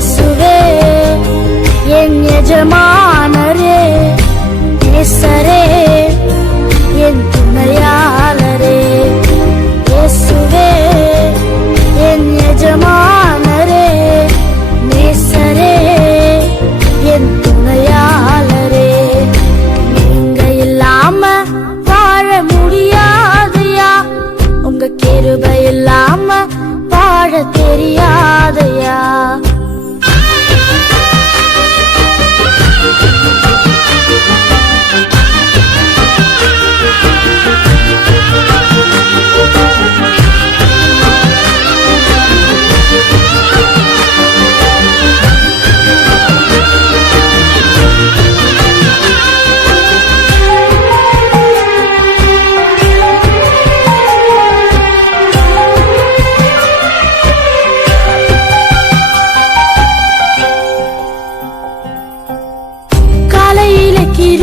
இயேசுவே என் எஜமானரே நேசரே என் துணையாளரே. இயேசுவே என் எஜமானரே நேசரே என் துணையாளரே. நீங்க இல்லாம வாழ முடியாதையா? உங்க கிருபை இல்லாம வாழ தெரியாதையா?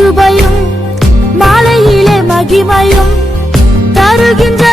கிருபையும் மாலையிலே மகிமையும் தருகின்ற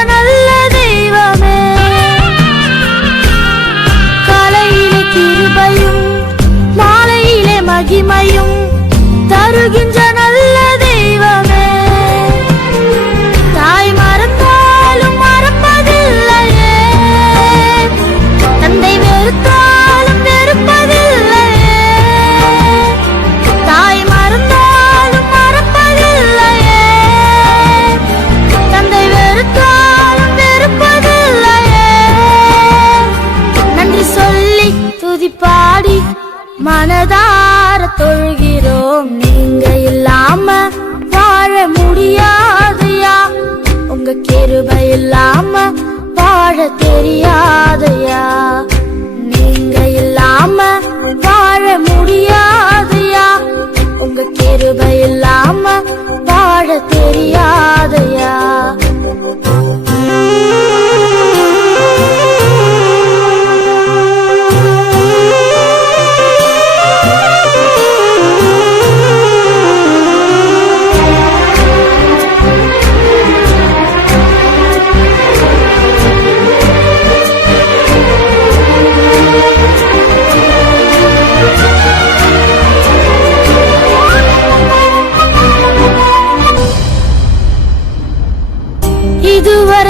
மனதார தொழுகிறோம். நீங்க இல்லாம வாழ முடியாதையா? உங்க கிருப இல்லாம வாழ தெரியாதையா?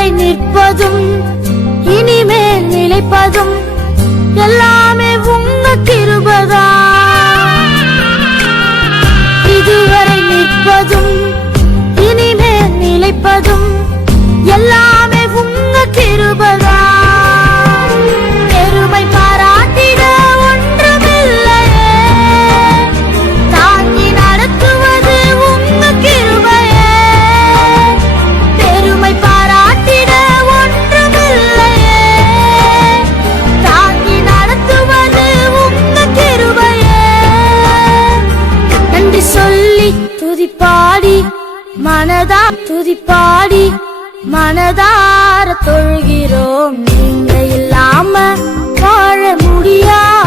இதுவரை நிற்பதும் இனிமேல் நிலைப்பதும் எல்லாமே உங்க கிருபதா இதுவரை நிற்பதும் இனிமேல் நிலைப்பதும் எல்லாமே உங்க கிருபதா மனதா துதிப்பாடி மனதார தொழுகிறோம். நீங்க இல்லாம வாழ முடியா?